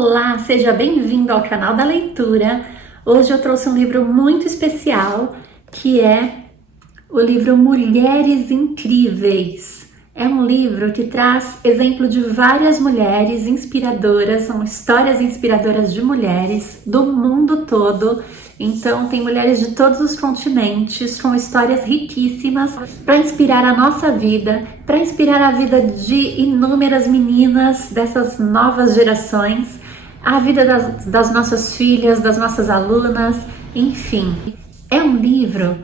Olá, seja bem-vindo ao canal da leitura. Hoje eu trouxe um livro muito especial, que é o livro Mulheres Incríveis. É um livro que traz exemplo de várias mulheres inspiradoras, são histórias inspiradoras de mulheres do mundo todo. Então tem mulheres de todos os continentes, com histórias riquíssimas para inspirar a nossa vida, para inspirar a vida de inúmeras meninas dessas novas gerações, a vida das nossas filhas, das nossas alunas, enfim. É um livro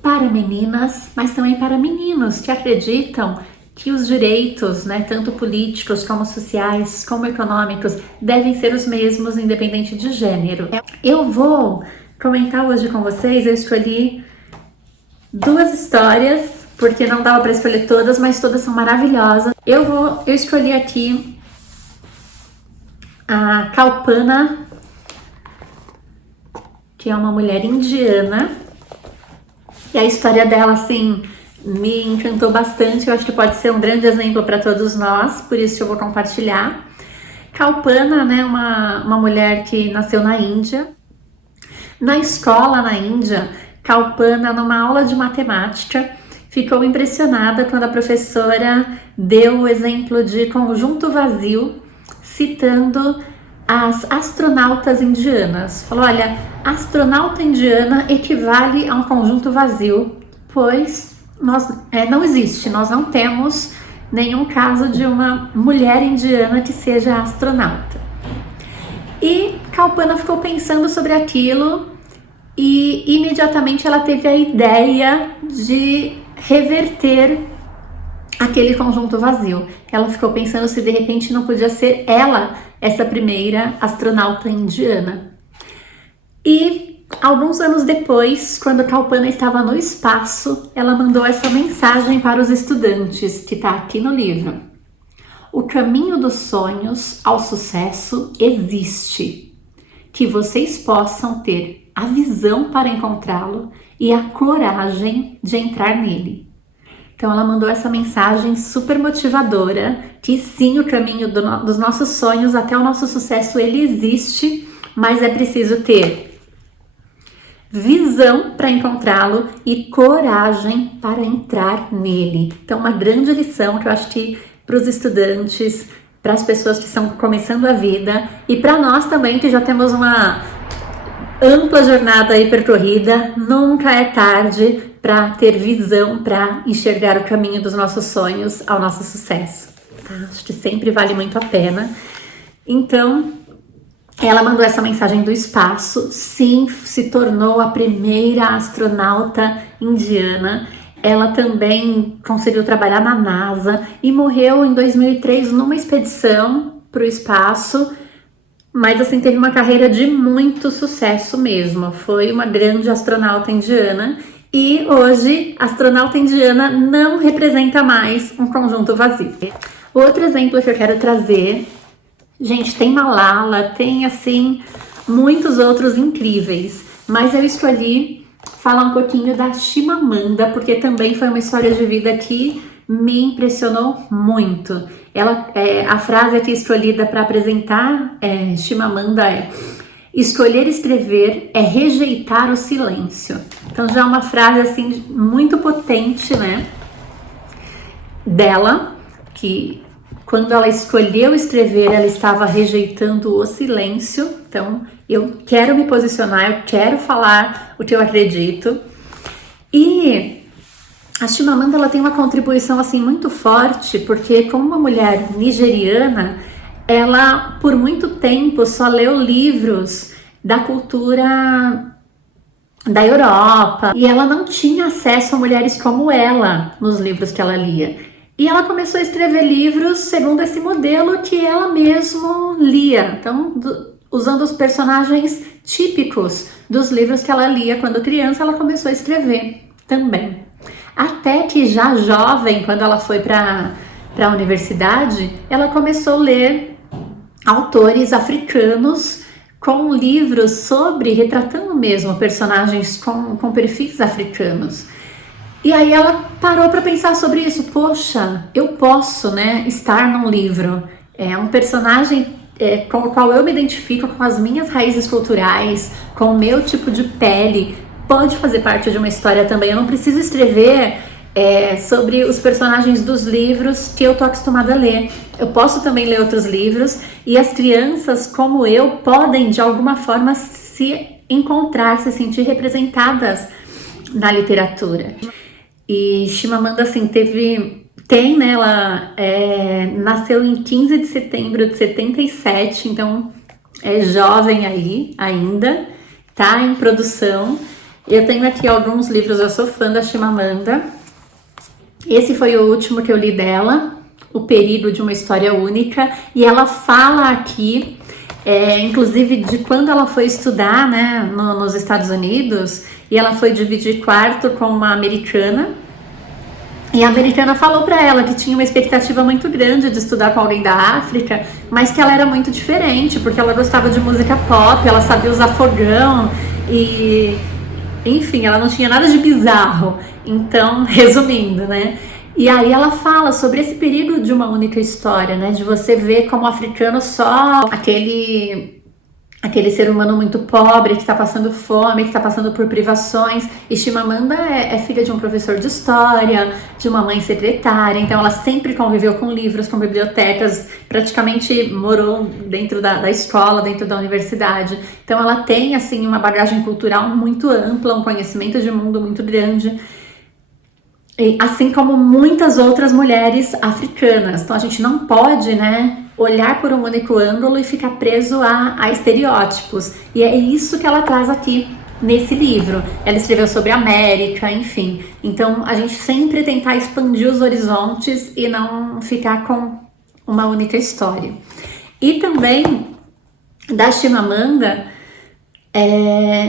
para meninas, mas também para meninos que acreditam que os direitos, tanto políticos como sociais, como econômicos, devem ser os mesmos, independente de gênero. Eu vou comentar hoje com vocês, eu escolhi duas histórias, porque não dava para escolher todas, mas todas são maravilhosas. Eu escolhi aqui a Kalpana, que é uma mulher indiana, e a história dela, assim, me encantou bastante. Eu acho que pode ser um grande exemplo para todos nós, por isso que eu vou compartilhar. Kalpana, uma mulher que nasceu na Índia. Na escola na Índia, Kalpana, numa aula de matemática, ficou impressionada quando a professora deu o exemplo de conjunto vazio, citando as astronautas indianas. Falou, olha, astronauta indiana equivale a um conjunto vazio, pois não existe, nós não temos nenhum caso de uma mulher indiana que seja astronauta. E Kalpana ficou pensando sobre aquilo e imediatamente ela teve a ideia de reverter aquele conjunto vazio. Ela ficou pensando se de repente não podia ser ela essa primeira astronauta indiana. E alguns anos depois, quando Kalpana estava no espaço, ela mandou essa mensagem para os estudantes, que está aqui no livro. O caminho dos sonhos ao sucesso existe. Que vocês possam ter a visão para encontrá-lo e a coragem de entrar nele. Então ela mandou essa mensagem super motivadora, que sim, o caminho dos nossos sonhos até o nosso sucesso, ele existe, mas é preciso ter visão para encontrá-lo e coragem para entrar nele. Então uma grande lição que eu acho que para os estudantes, para as pessoas que estão começando a vida e para nós também que já temos uma ampla jornada aí percorrida, nunca é tarde para ter visão, para enxergar o caminho dos nossos sonhos ao nosso sucesso. Tá? Acho que sempre vale muito a pena. Então, ela mandou essa mensagem do espaço, sim, se tornou a primeira astronauta indiana. Ela também conseguiu trabalhar na NASA e morreu em 2003 numa expedição para o espaço, mas assim, teve uma carreira de muito sucesso mesmo. Foi uma grande astronauta indiana e hoje a astronauta indiana não representa mais um conjunto vazio. Outro exemplo que eu quero trazer, gente, tem Malala, tem assim muitos outros incríveis, mas eu escolhi falar um pouquinho da Chimamanda, porque também foi uma história de vida que me impressionou muito. A frase aqui escolhida para apresentar Chimamanda é: escolher escrever é rejeitar o silêncio. Então já é uma frase assim muito potente, dela, que quando ela escolheu escrever, ela estava rejeitando o silêncio. Então, eu quero me posicionar, eu quero falar o que eu acredito. E a Chimamanda, ela tem uma contribuição assim muito forte, porque como uma mulher nigeriana, ela por muito tempo só leu livros da cultura da Europa e ela não tinha acesso a mulheres como ela nos livros que ela lia. E ela começou a escrever livros segundo esse modelo que ela mesma lia. Então, usando os personagens típicos dos livros que ela lia quando criança, ela começou a escrever também. Até que já jovem, quando ela foi para a universidade, ela começou a ler autores africanos com livros retratando mesmo personagens com perfis africanos. E aí ela parou para pensar sobre isso. Poxa, eu posso, estar num livro. É um personagem com o qual eu me identifico, com as minhas raízes culturais, com o meu tipo de pele, pode fazer parte de uma história também. Eu não preciso escrever sobre os personagens dos livros que eu tô acostumada a ler. Eu posso também ler outros livros e as crianças, como eu, podem de alguma forma se encontrar, se sentir representadas na literatura. E Chimamanda, assim, né, ela nasceu em 15 de setembro de 77, então é jovem aí ainda, tá em produção. Eu tenho aqui alguns livros, eu sou fã da Chimamanda. Esse foi o último que eu li dela, O Perigo de uma História Única, e ela fala aqui, inclusive, de quando ela foi estudar, né, nos Estados Unidos, e ela foi dividir quarto com uma americana, e a americana falou para ela que tinha uma expectativa muito grande de estudar com alguém da África, mas que ela era muito diferente, porque ela gostava de música pop, ela sabia usar fogão, e enfim, ela não tinha nada de bizarro. Então, resumindo, né? E aí ela fala sobre esse perigo de uma única história, né? De você ver como africano só aquele ser humano muito pobre, que está passando fome, que está passando por privações. E Chimamanda é filha de um professor de história, de uma mãe secretária, então ela sempre conviveu com livros, com bibliotecas, praticamente morou dentro da escola, dentro da universidade. Então ela tem, assim, uma bagagem cultural muito ampla, um conhecimento de mundo muito grande, assim como muitas outras mulheres africanas. Então a gente não pode, né, olhar por um único ângulo e ficar preso a estereótipos. E é isso que ela traz aqui nesse livro. Ela escreveu sobre a América, enfim. Então a gente sempre tentar expandir os horizontes e não ficar com uma única história. E também da Chimamanda,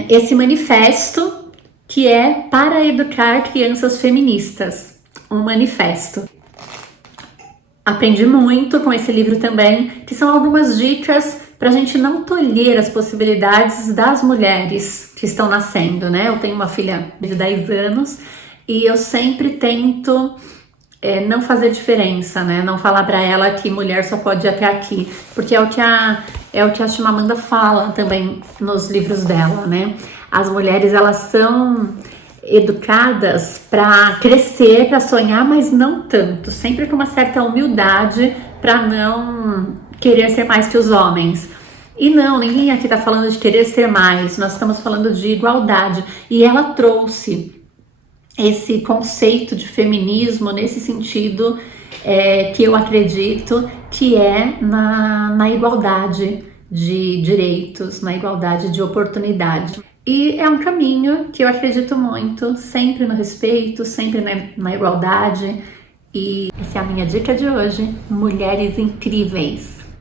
esse manifesto que é para educar crianças feministas, um manifesto. Aprendi muito com esse livro também, que são algumas dicas para a gente não tolher as possibilidades das mulheres que estão nascendo, né? Eu tenho uma filha de 10 anos e eu sempre tento não fazer diferença, né? Não falar para ela que mulher só pode ir até aqui, porque é o que a Chimamanda fala também nos livros dela, né? As mulheres, elas são educadas para crescer, para sonhar, mas não tanto, sempre com uma certa humildade para não querer ser mais que os homens. E não, ninguém aqui está falando de querer ser mais, nós estamos falando de igualdade. E ela trouxe esse conceito de feminismo nesse sentido que eu acredito que é na igualdade de direitos, na igualdade de oportunidade. E é um caminho que eu acredito muito, sempre no respeito, sempre na igualdade. E essa é a minha dica de hoje, mulheres incríveis.